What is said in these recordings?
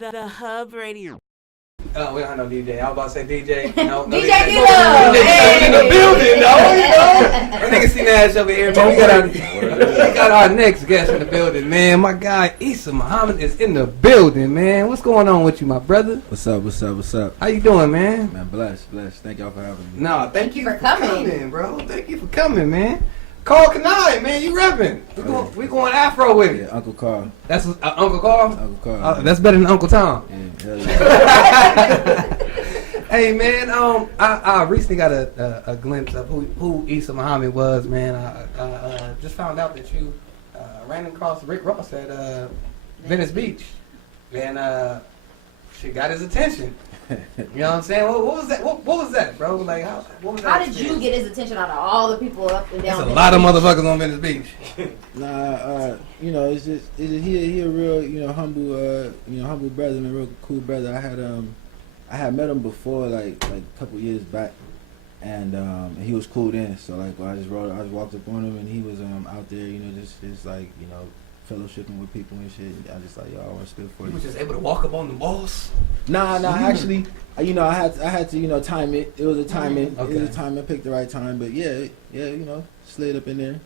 The Hub Radio. Oh, we don't have no DJ. I was about to say DJ. No, DJ DJ. D-Lo. DJ in the building, though. You know? That nigga see Nash over here, man. We got our next guest in the building, man. My guy Issa Muhammad is in the building, man. What's going on with you, my brother? What's up? What's up? What's up? How you doing, man? Man, blessed. Thank y'all for having me. No, thank you for coming, bro. Thank you for coming, man. Carl Kanai, man, you repping. We going Afro with it. Yeah, Uncle Carl. That's Uncle Carl? Uncle Carl. That's better than Uncle Tom. Yeah, hell yeah. Hey, man, I recently got a glimpse of who Issa Muhammad was, man. I just found out that you ran across Rick Ross at Venice Beach. And she got his attention. You know what I'm saying? What was that? What was that, bro? Like, what was that? How did you get his attention out of all the people up and down? There's a lot of motherfuckers on Venice Beach. Nah, it's just he a real, humble, humble brother, man, real cool brother. I had met him before, like a couple years back, and he was cool then. So like, I just walked up on him, and he was out there, just like, fellowshipping with people and shit. I just like, yo, I want to still for you. You was just able to walk up on the walls? Nah, actually, I had to, time it. It was a timing. Okay. It was a time. I picked the right time, but yeah, slid up in there.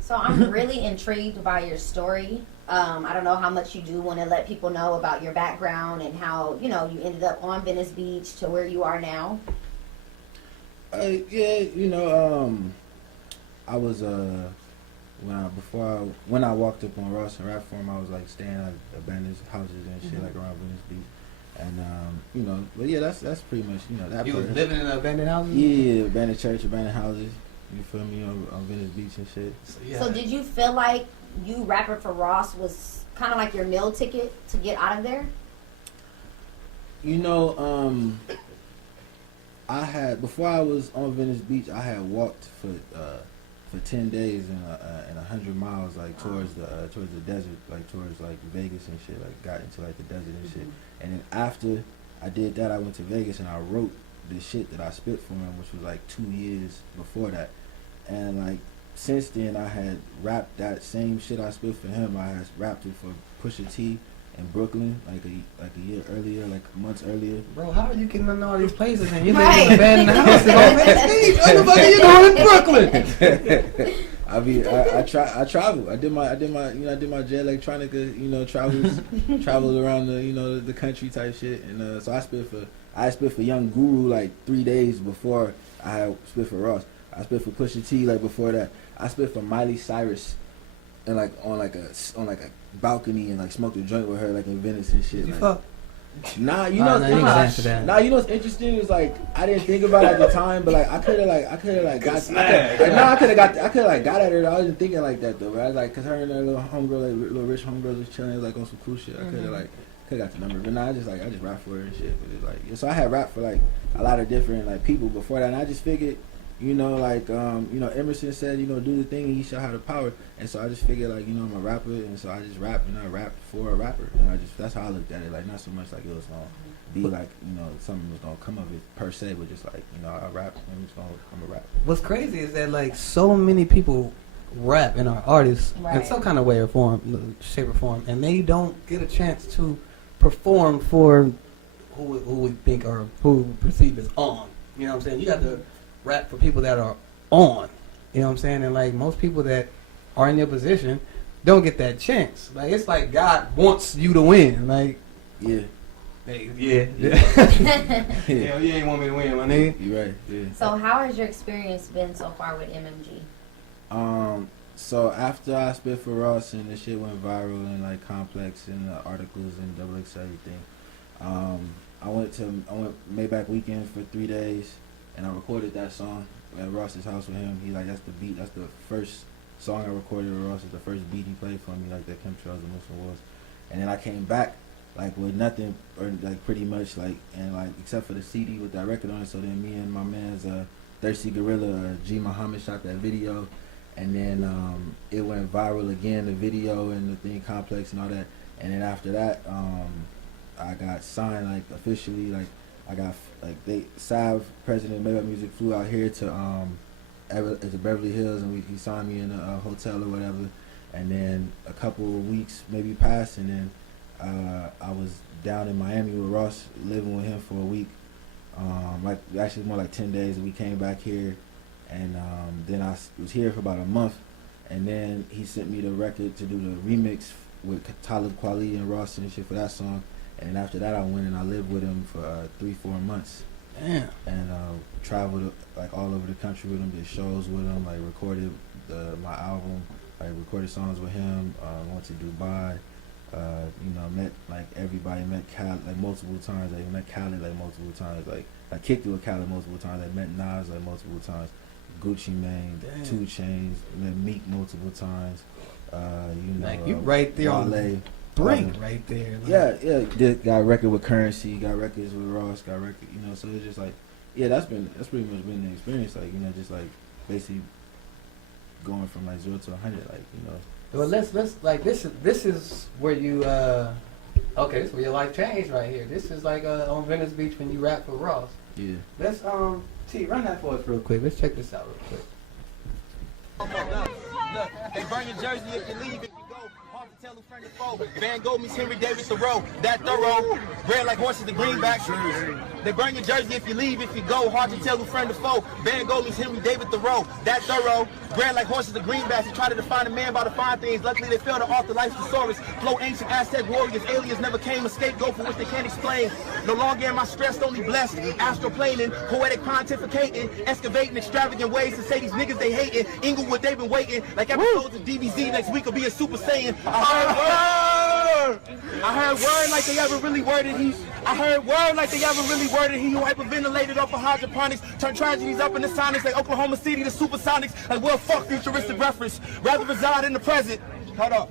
So I'm really intrigued by your story. I don't know how much you do want to let people know about your background and how, you ended up on Venice Beach to where you are now. I was when I walked up on Ross and Rap Forum, I was like staying at abandoned houses and shit, like around Venice Beach. And but yeah, that's pretty much that. You was part. living in abandoned houses? Yeah, abandoned church, abandoned houses. You feel me, on Venice Beach and shit. So did you feel like you rapping for Ross was kind of like your meal ticket to get out of there? I had, before I was on Venice Beach, I had walked for 10 days and 100 miles, like towards the desert, like towards like Vegas and shit, like got into like the desert and shit. And then after I did that, I went to Vegas and I wrote the shit that I spit for him, which was like 2 years before that. And like since then, I had rapped that same shit I spit for him. I had rapped it for Pusha T in Brooklyn, like a year earlier, like months earlier. Bro, how are you getting into all these places and you live in abandoned houses on Venice Beach? What the fuck are you doing in Brooklyn? I mean, I travel. I did my J Electronica, travels around the country type shit. And so I spit for Young Guru like 3 days before I had spit for Ross. I spit for Pusha T like before that. I spit for Miley Cyrus and like on a balcony and like smoked a joint with her like in Venice and shit. Did you like, fuck? Nah, you answer that. Nah, you know what's interesting is like I didn't think about it at the time, but like I could have got at her. I wasn't thinking like that though. But I was like, cause her and her little homegirl, like little rich homegirls was chilling, like on some cool shit. I could have got the number, but nah, I just rap for her and shit. But it's like, so I had rap for like a lot of different like people before that, and I just figured. Emerson said, do the thing and you shall have the power. And so I just figured like, I'm a rapper, and so I just rap and I rap for a rapper. And that's how I looked at it. Like not so much like it was gonna be like, something was gonna come of it per se, but just like, I rap and I'm a rapper. What's crazy is that like so many people rap and are artists in some kind of way or form, shape or form, and they don't get a chance to perform for who we think or who we perceive as on. You know what I'm saying? You got to rap for people that are on, you know what I'm saying? And like most people that are in your position don't get that chance. Like it's like God wants you to win. Like yeah. Hey, yeah. Yeah, you ain't want me to win, my nigga. You right, yeah. So how has your experience been so far with MMG? So after I spit for Ross and the shit went viral and like Complex and the articles and XX everything, I went Maybach Weekend for 3 days. And I recorded that song at Ross's house with him. He like, that's the beat. That's the first song I recorded with Ross. It's the first beat he played for me, like that Chemtrails and Muslim Wars. And then I came back like with nothing, or like pretty much like, and like except for the CD with that record on it. So then me and my man's Thirsty Gorilla, G Muhammad shot that video, and then it went viral again, the video and the thing Complex and all that. And then after that, I got signed like officially like. I got Sav, president of Maybach Music, flew out here to Beverly Hills, and he signed me in a hotel or whatever. And then a couple of weeks maybe passed, and then I was down in Miami with Ross, living with him for a week. Like actually more like 10 days. We came back here, and then I was here for about a month, and then he sent me the record to do the remix with Talib Kweli and Ross and shit for that song. And after that, I went and I lived with him for 3-4 months. Damn. And traveled like all over the country with him, did shows with him, like recorded my album, like recorded songs with him. Went to Dubai. You know, met like everybody, met Khaled like multiple times. Like met Khaled like multiple times. Like I kicked it with Khaled multiple times. I met Nas like multiple times. Gucci Mane, Damn. 2 Chainz, met Meek multiple times. You know, Like you right there on the Wale, brink, right there. Like, yeah. Got a record with Currency, got records with Ross, got record. You know, so it's just like, yeah, that's pretty much been the experience. Like, you know, just like basically going from like 0 to 100. Like, you know. Well, let's like this is where you okay, this is where your life changed right here. This is like on Venice Beach when you rap for Ross. Yeah. Let's T, run that for us real quick. Let's check this out real quick. Look, they burn your jersey if you leave. If you go, hard to tell who friend or foe. Van Gogh meets Henry David Thoreau. That thorough. Red like horses, the greenback. They burn your jersey if you leave. If you go, hard to tell who friend or foe. Van Gogh meets Henry David Thoreau. That thorough. Red like horses, the greenbacks. They try to define a man by the fine things. Luckily, they failed to author life's thesaurus. Flow ancient Aztec warriors. Aliens never came. A scapegoat for which they can't explain. No longer am I stressed, only blessed. Astroplaning, poetic pontificating, excavating extravagant ways to say these niggas they hating. Inglewood, they've been waiting. Like episodes of DBZ next week will be a Super Saiyan. I heard word like they ever really worded. I heard word like they ever really worded. He who hyperventilated off of hydroponics, turned tragedies up into sonics like Oklahoma City to supersonics. Like, well, fuck futuristic reference. Rather reside in the present. Hold up.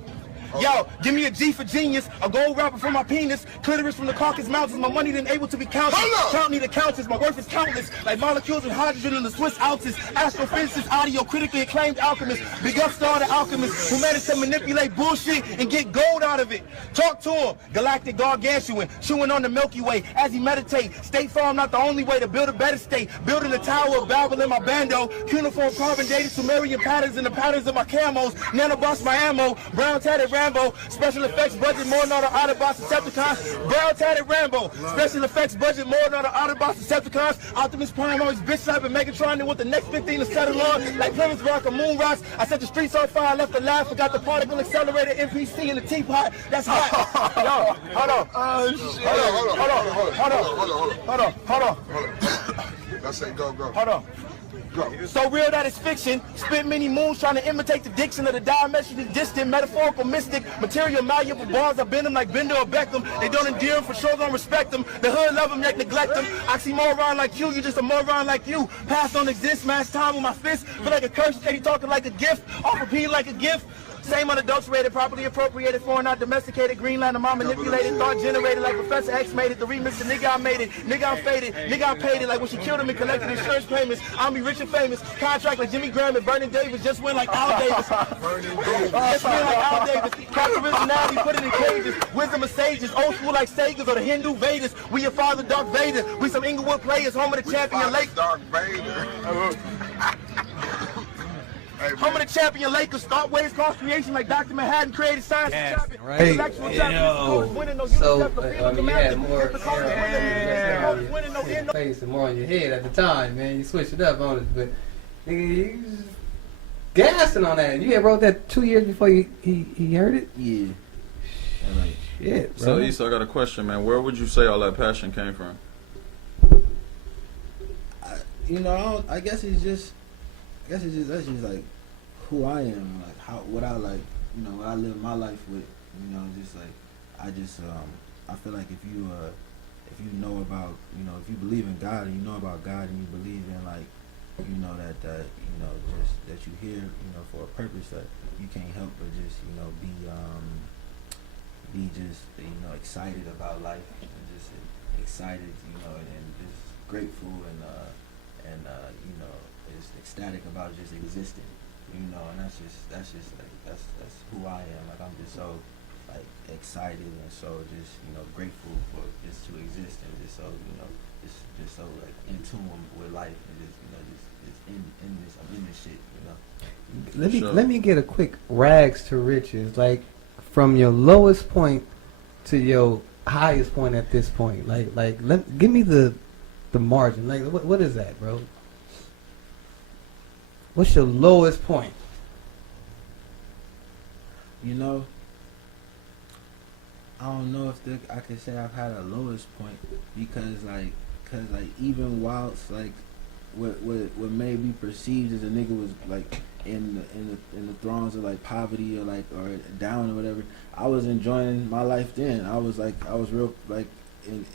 Yo, give me a G for genius, a gold rapper for my penis, clitoris from the Caucasus Mountains, my money then able to be counted. Count me the countess, my worth is countless, like molecules of hydrogen in the Swiss ounces. Astrophysicist, audio, critically acclaimed alchemist, big up star the alchemist, who managed to manipulate bullshit and get gold out of it. Talk to him, galactic gargantuan, chewing on the Milky Way as he meditate. State Farm not the only way to build a better state, building a tower of Babel in my bando, cuneiform carbon dated Sumerian patterns in the patterns of my camos, nanobots my ammo, brown tatted Rambo, special effects budget more than all the Autobots Decepticons. Brown tatted Rambo, special effects budget more than all the Autobots Decepticons. Optimus Prime always bitch slapping Megatron and with the next 15 to settle on. Like Plymouth Rock or Moon Rocks, I set the streets on fire, left alive, forgot the particle accelerator NPC in the teapot. That's hot. Yo, hold on. Hold on. Let's say go. Hold on. So real that it's fiction. Spent many moons trying to imitate the diction of the dimension, distant, metaphorical, mystic, material, malleable bars. I bend them like Bender or Beckham. They don't endear them, for sure don't respect them. The hood love them, yet neglect them. Oxymoron like you just a moron like you. Past don't exist, smash time with my fist. Feel like a curse, steady talking like a gift. Off repeat like a gift. Same unadulterated, properly appropriated, foreign, not domesticated, green line, mind manipulated, thought generated like Professor X made it. The remix, the nigga I made it, nigga I'm faded, nigga I'm paid it. Like when she killed him and collected insurance payments. I'm be rich and famous. Contract like Jimmy Graham and Vernon Davis, just win like Al Davis. Just win like Al Davis. Capture originality, put it in cages. Wisdom of sages, old school like Sagas or the Hindu Vedas. We your father, Darth Vader. We some Inglewood players, home of the champion Lakers. Darth Vader. Hey, Home of the champion Lakers. Thought waves cause creation like Dr. Manhattan created science. Yes, and right. Intellectual Yo. champions, winning no So, UNICEF, the I field mean, you had commanded. more It's the cause of winning, winning no end, no face and more on your head at the time, man. You switched it up on it, but nigga, you was gassing on that. You had wrote that 2 years before he heard it. Yeah. Shit, bro. So, Issa, I got a question, man. Where would you say all that passion came from? I guess it's just that's just like who I am, like what I like, what I live my life with, just like I feel like if you know about, if you believe in God and you know about God and you believe in like, just that you here, for a purpose, that you can't help but just, be just, excited about life and just excited, and just grateful and is ecstatic about just existing, and that's who I am. Like I'm just so like excited and so just grateful for just to exist and just so just so like in tune with life and just I'm in this shit. Let me get a quick rags to riches, like from your lowest point to your highest point at this point? Give me the margin. Like, what is that, bro? What's your lowest point? You know, I don't know if I could say I've had a lowest point because even whilst like what made me perceived as a nigga was like in the thrones of like poverty or down or whatever, I was enjoying my life then. I was real like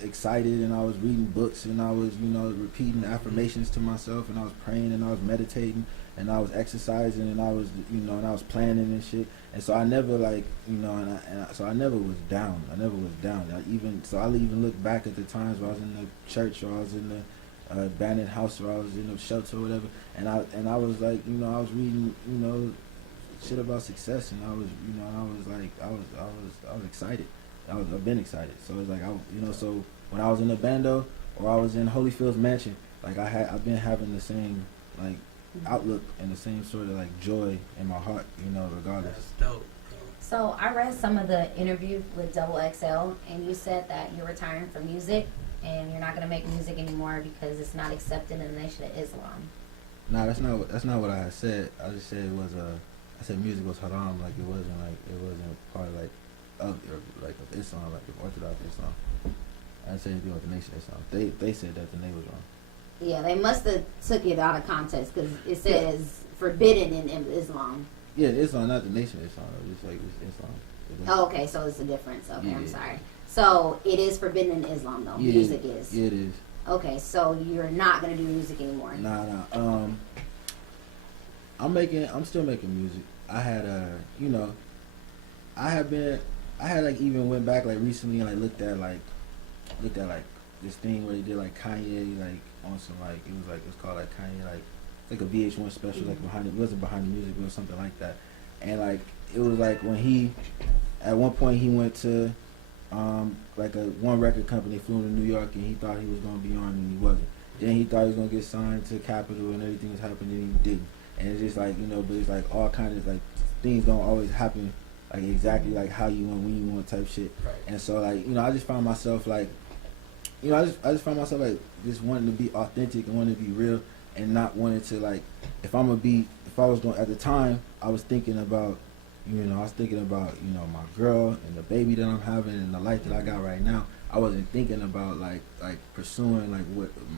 excited, and I was reading books, and I was repeating affirmations to myself, and I was praying, and I was meditating, and I was exercising, and I was and I was planning and shit. And so I never so I never was down. I even look back at the times where I was in the church, or I was in the abandoned house, or I was in the shelter or whatever, and I was like, I was reading shit about success, and I was excited. I've been excited. So it's like so when I was in the bando or I was in Holyfield's mansion, like I've been having the same like outlook and the same sort of like joy in my heart, regardless. That's dope. So I read some of the interview with Double XL, and you said that you're retiring from music and you're not going to make music anymore because it's not accepted in the Nation of Islam. Nah, that's not what I said. I just said it was I said music was haram, like it wasn't part of of Islam, like of Orthodox Islam. I didn't say anything with the Nation of Islam. They said that, then they was wrong. Yeah, they must have took it out of context because it says forbidden in Islam. Yeah, Islam, not the Nation of Islam. It's like it's Islam. Oh, okay, so it's a difference. Okay, Yeah. I'm sorry. So it is forbidden in Islam, though. Yeah, Music is. Yeah, it is. Okay, so you're not gonna do music anymore. Nah. I'm still making music. I had I had like even went back like recently and like looked at like this thing where they did like Kanye like on some like it was called like Kanye like it's like a VH1 special like it wasn't behind the music, but it was something like that. And like it was like when he at one point he went to like one record company, flew to New York, and he thought he was gonna be on and he wasn't. Then he thought he was gonna get signed to Capitol and everything was happening and he didn't. And it's just like but it's like all kind of like things don't always happen like exactly like how you want when you want type shit. Right. And so like I just found myself like I just found myself like just wanting to be authentic and wanting to be real and not wanting to like if I was going at the time I was thinking about my girl and the baby that I'm having and the life that I got right now. I wasn't thinking about like pursuing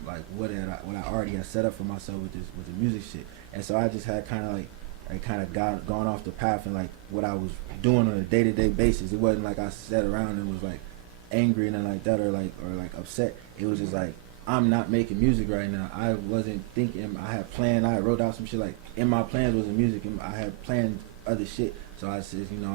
what I already had set up for myself with the music shit. And so I just had kind of gone off the path and like what I was doing on a day-to-day basis. It wasn't like I sat around and was like angry and like that or like upset. It was just like I'm not making music right now. I wasn't thinking. I had planned. I wrote out some shit like in my plans was the music, and I had planned other shit. So I said, and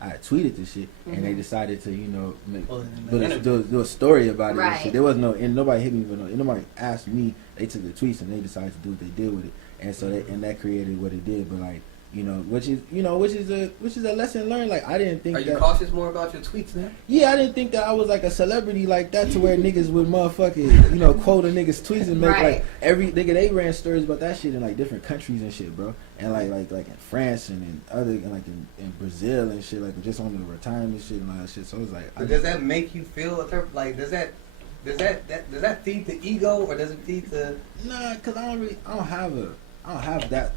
I had tweeted this shit, and they decided to do a story about it. Right. And shit. There was and nobody hit me, nobody asked me. They took the tweets and they decided to do what they did with it, and so that created what it did. But like which is a lesson learned. Like I didn't think. Are you cautious more about your tweets now? Yeah, I didn't think that I was like a celebrity like that to where niggas would motherfucking quote a nigga's tweets and make like every nigga they ran stories about that shit in like different countries and shit, bro. And like in France and in other and like in Brazil and shit, like just on the retirement shit and all that shit. So it was like. But does that make you feel like does that feed the ego or does it feed the? Nah, cause I don't have that.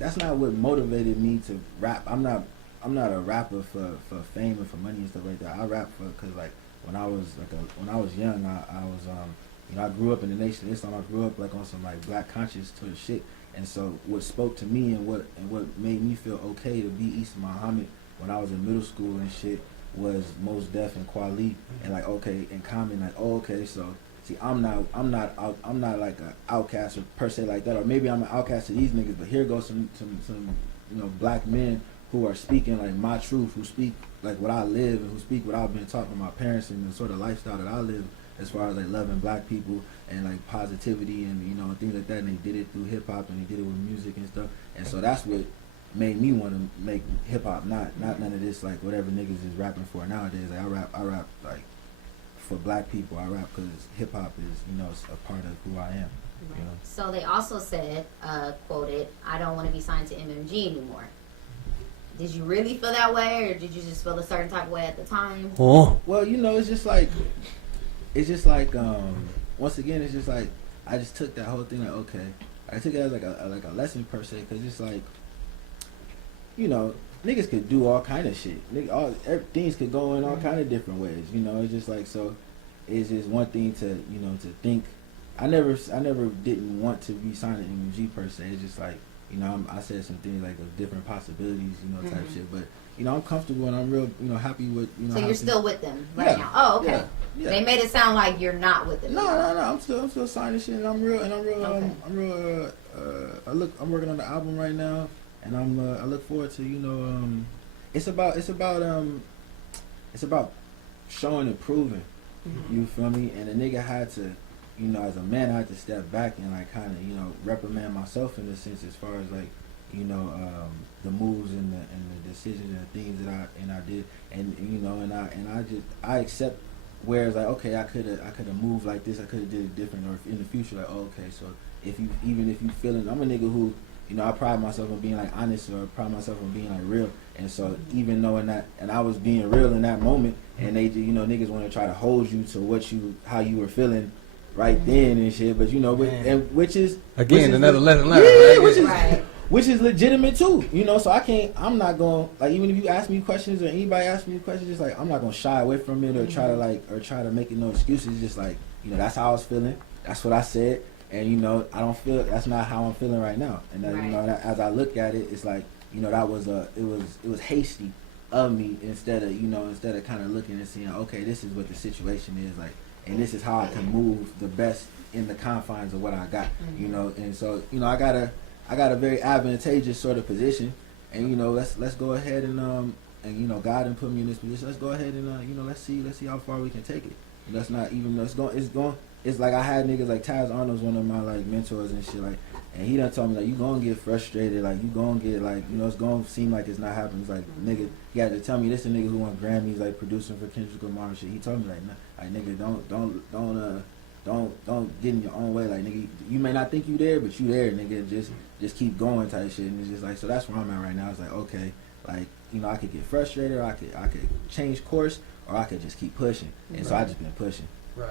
That's not what motivated me to rap. I'm not a rapper for fame and for money and stuff like that. I rap because like when I was young, I was I grew up in the Nation of Islam. I grew up like on some like black conscious sort of shit. And so what spoke to me and what made me feel okay to be Issa Muhammad when I was in middle school and shit was Mos Def and Kweli and like okay in common like okay so. See, I'm not like an outcast or per se like that, or maybe I'm an outcast to these niggas. But here goes some black men who are speaking like my truth, who speak like what I live, and who speak what I've been taught by my parents and the sort of lifestyle that I live, as far as like loving black people and like positivity and things like that. And they did it through hip hop and they did it with music and stuff. And so that's what made me want to make hip hop, not none of this like whatever niggas is rapping for nowadays. Like I rap like. For black people, I rap because hip hop is, a part of who I am. Right. So they also said, quoted, "I don't want to be signed to MMG anymore." Did you really feel that way, or did you just feel a certain type of way at the time? Oh. Well, you know, it's just like once again, it's just like I just took that whole thing like, okay, I took it as like a lesson per se, because it's like, you know, niggas could do all kind of shit. Things could go in all kind of different ways. You know, it's just like, so it's just one thing to, you know, to think. I never didn't want to be signed to MMG per se. It's just like, you know, I said some things like of different possibilities, you know, type shit. But you know, I'm comfortable and I'm real, you know, happy with, you know. So you're still with them right now? Oh, okay. Yeah. They made it sound like you're not with them. No. I'm still signing shit, and I'm working on the album right now, and I look forward to, you know, it's about showing and proving. You feel me? And a nigga had to, you know, as a man, I had to step back and like kind of, you know, reprimand myself in a sense as far as like, you know, the moves and the decisions and the things that I did, and you know, and I accept. Whereas like, okay, I could have moved like this, I could have did it different, or in the future like, oh, okay, so even if you feeling, I'm a nigga who, you know, I pride myself on being like honest, or pride myself on being like real, and so even knowing that, and I was being real in that moment, and they, you know, niggas want to try to hold you to how you were feeling right then and shit, but you know, which is Another lesson learned. Yeah, right? which is legitimate too, you know. So I'm not going, like, even if you ask me questions or anybody asks me questions, just like I'm not gonna shy away from it or try to make it no excuses. Just like, you know, that's how I was feeling. That's what I said, and you know, I don't feel that's not how I'm feeling right now. And that, you know, that, as I look at it, it's like, you know, that was it was hasty of me instead of kind of looking and seeing, okay, this is what the situation is like, and this is how I can move the best in the confines of what I got, you know. And so, you know, I got a very advantageous sort of position, and you know, let's go ahead and you know, God done put me in this position. Let's go ahead and you know, let's see how far we can take it. And that's not even though it's like I had niggas like Taz Arnold's one of my like mentors and shit, like, and he done told me like, you gonna get frustrated, like you gonna get like, you know, it's gonna seem like it's not happening. It's like, nigga, he had to tell me this a nigga who won Grammys, like producing for Kendrick Lamar and shit. He told me like, nah, like nigga, don't get in your own way. Like, nigga, you may not think you there, but you there, nigga. Just keep going type shit. And it's just like, so that's where I'm at right now. It's like, okay, like, you know, I could get frustrated, or I could change course, or I could just keep pushing. And so I just been pushing. Right.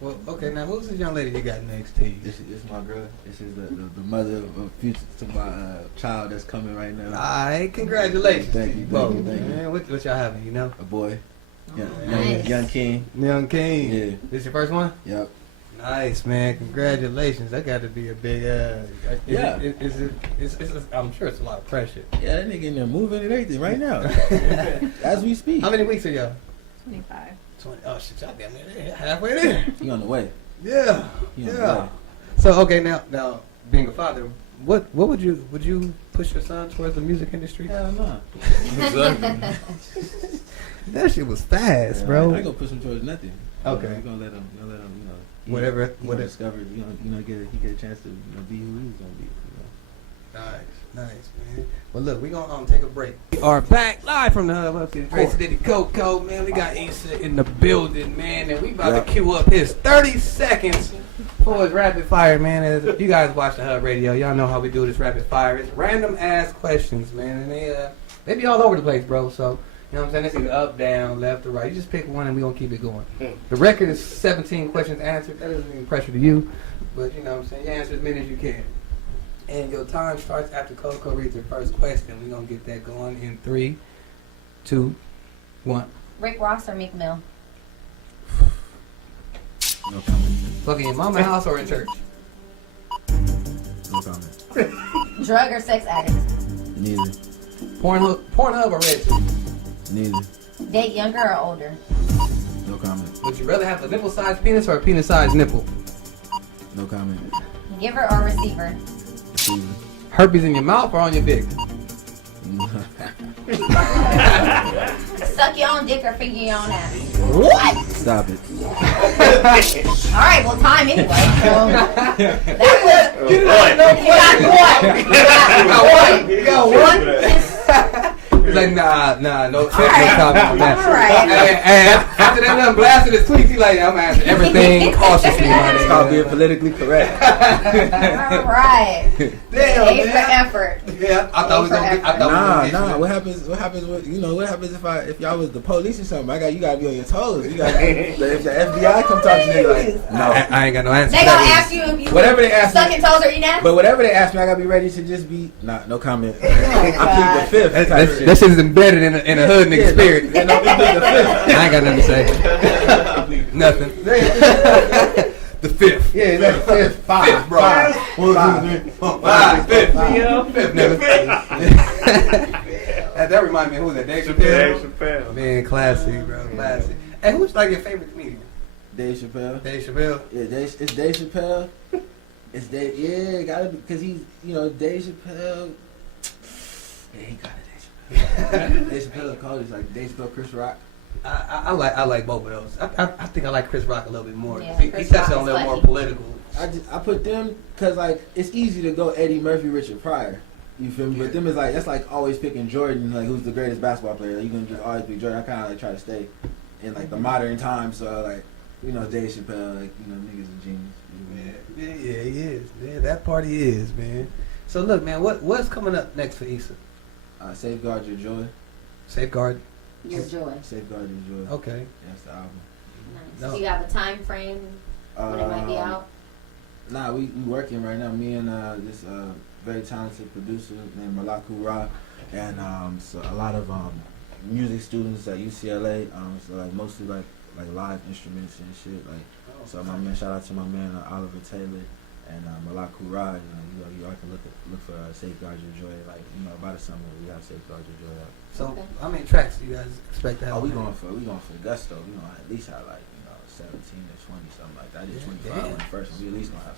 Well, okay, now who's this young lady you got next to you? This is my girl. This is the mother of future to my child that's coming right now. Alright, congratulations. Thank you. Man, what y'all having, you know? A boy. Yeah, Nice. young King. Young King. Yeah. This your first one? Yep. Nice, man. Congratulations. That got to be a big, Yeah. I'm sure it's a lot of pressure. Yeah, that nigga in there moving and everything right now. As we speak. How many weeks are y'all? 25. 20. Oh, shit, y'all damn near halfway there. He on the way. Yeah. He on the Yeah. way. So, okay, now, being a father, what would you push your son towards the music industry? Hell no. Exactly. That shit was fast, bro. I ain't gonna push him towards nothing. Okay. We're gonna let him, you know, Whatever- he whatever. discover, he get a chance to, you know, be who he's gonna be. You know. Nice, man. Well, look, we gonna take a break. We are back live from the hub up in Tracy Diddy Coco, man. We got Issa in the building, man, and we about to cue up his 30 seconds for his rapid fire, man. As you guys watch the Hub Radio, y'all know how we do this rapid fire. It's random ass questions, man, and they be all over the place, bro. So, you know what I'm saying? It's either up, down, left, or right. You just pick one, and we gonna keep it going. The record is 17 questions answered. That isn't any pressure to you, but you know what I'm saying? You answer as many as you can. And your time starts after Coco reads her first question. We're going to get that going in 3, 2, 1. Rick Ross or Meek Mill? No comment. Fucking your mama house or in church? No comment. Drug or sex addict? Neither. Pornhub or RedTube? Neither. Date younger or older? No comment. Would you rather have a nipple-sized penis or a penis-sized nipple? No comment. Giver or receiver? Neither. Herpes in your mouth or on your dick? Suck your own dick or finger your own ass? What? Stop it. Alright, well, time anyway. So that was. You got one. You got one. You got one. One kiss. He's like, nah, no right. comment on that. All right. Hey, after that done blasted his tweets, he like, I'm answering everything cautiously, my It's called being nigga. politically correct. All right. Damn, A for man. effort. Yeah, I thought we was gonna get. I thought we was gonna get Nah. you. What happens? What happens if y'all was the police or something? You gotta be on your toes. You gotta. If the FBI come talk to you, like, no. I ain't got no answer. They for gonna that. ask you if you Whatever they ask me. sucking toes or eating ass. But whatever they ask me, I gotta be ready to just be no comment. I plead the fifth. That, type that, shit. that shit is embedded in a hood nigga Yeah, spirit. Yeah, no, I plead the fifth. I ain't got nothing to say. Nothing. The fifth. Yeah, that's fifth. Five, bro. Five. Fifth. Fifth, nigga. That reminds me of who's that? Dave Chappelle. Man, classic, bro. Classic. Hey, who's like your favorite comedian? Dave Chappelle. Dave Chappelle. Yeah, it's Dave Chappelle. It's Dave. Yeah, it gotta be because he's Dave Chappelle. Yeah, he got it. Dave Chappelle. Dave Chappelle college like Dave Chappelle, Chris Rock. I like both of those. I think I like Chris Rock a little bit more. Yeah, he Chris touched Rock on a little is more funny. political. I put them because like it's easy to go Eddie Murphy, Richard Pryor. You feel me? Yeah. But them is like that's like always picking Jordan, like who's the greatest basketball player. Like, you gonna just always pick Jordan. I kind of like try to stay in like the modern times. So like Dave Chappelle, like niggas a genius. Yeah, he is. Yeah, that part he is, man. So look, man, what's coming up next for Issa? Safeguard Your Joy. Safeguard. Your joy. Safeguard Your Joy. Okay. That's the album. Nice. No. Do you have a time frame when it might be out? Nah, we working right now. Me and this very talented producer named Malaku Ra, and so a lot of music students at UCLA. So like mostly like live instruments and shit. Like so, my man, shout out to my man Oliver Taylor and Malaku Ra. You all can look for Safeguard Your Joy. Like by the summer we have Safeguard Your Joy out. So Okay. how many tracks do you guys expect to have? Oh, we going for gusto. At least have like 17 to 20 something like that. I did Yeah, 25 damn. on the first one. We at least gonna have.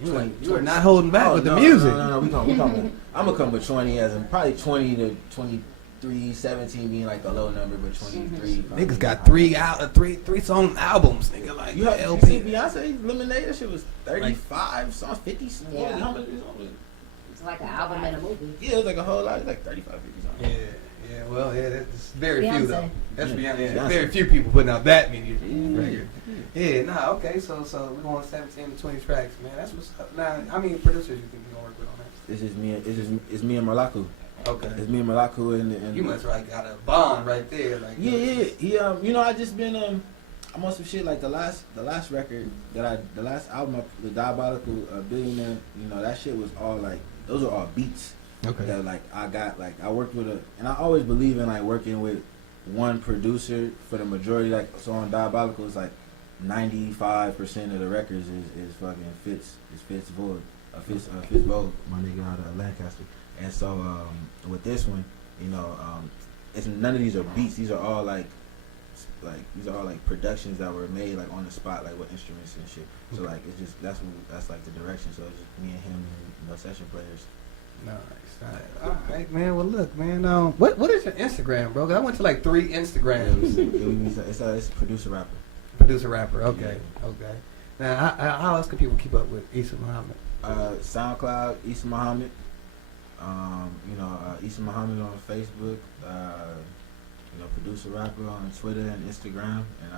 Nice. You are not holding back Oh, with the no, music. No. We talking. I'm gonna come with 20 as in probably 20 to 23, 17 being like the low number, but 23. probably. Niggas got three song albums, nigga. Like You have LP. see Beyonce Lemonade. That shit was 35 songs, 50 songs. Yeah. How many songs? It's like an album and a movie. Yeah, it was like a whole lot. It was like 35, 50 songs. Yeah. Well, that's very few Beyonce. though. That's Yeah, Beyonce. Beyonce. Very few people putting out that many records. Yeah, nah, okay. So we're going 17 to 20 tracks, man. That's what's up. Now, how many producers you think you're gonna work with on that? It's me and Malaku. Okay. It's me and Malaku and You must like got a bond right there, like Yeah. He I just been I'm on some shit like the last record the last album, the Diabolical Billionaire. That shit was all like those are all beats. Okay. That like I worked with and I always believe in like working with one producer for the majority. Like so on Diabolical, it's like 95% of the records is fucking Fitz Vogue, my nigga out of Lancaster. And so with this one, it's none of these are beats. These are all like productions that were made like on the spot, like with instruments and shit. So like it's just that's like the direction. So it's just me and him and session players. Nice. All right, man. Well, look, man. What is your Instagram, bro? 'Cause I went to like 3 Instagrams. It's producer rapper. Producer rapper. Okay. Now, how else can people keep up with Issa Muhammad? SoundCloud, Issa Muhammad. Issa Muhammad on Facebook. Producer rapper on Twitter and Instagram. And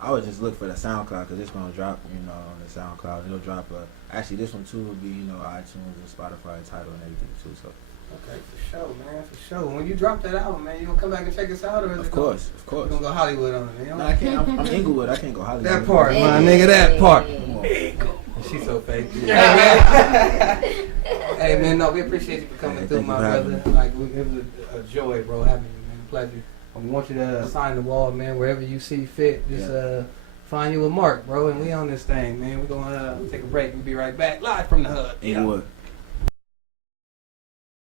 I would just look for the SoundCloud because it's gonna drop. On the SoundCloud, it'll drop. Actually, this one too will be iTunes and Spotify title and everything too. So. Okay, for sure, man. For sure. When you drop that album, man, you gonna come back and check us out, or is Of it course. You gonna go Hollywood on it, man? No, I can't. I'm Inglewood. I can't go Hollywood. That part, Hey. my nigga. That part. Come on. She's so fake. Hey man. Hey man, no, we appreciate you for coming Hey, through, thank you my for having brother. Like, it was a joy, bro, having you, man. Pleasure. We want you to sign the wall, man, wherever you see fit. Just find you with Mark, bro, and we on this thing, man. We're gonna take a break. We'll be right back live from the hub. Inglewood.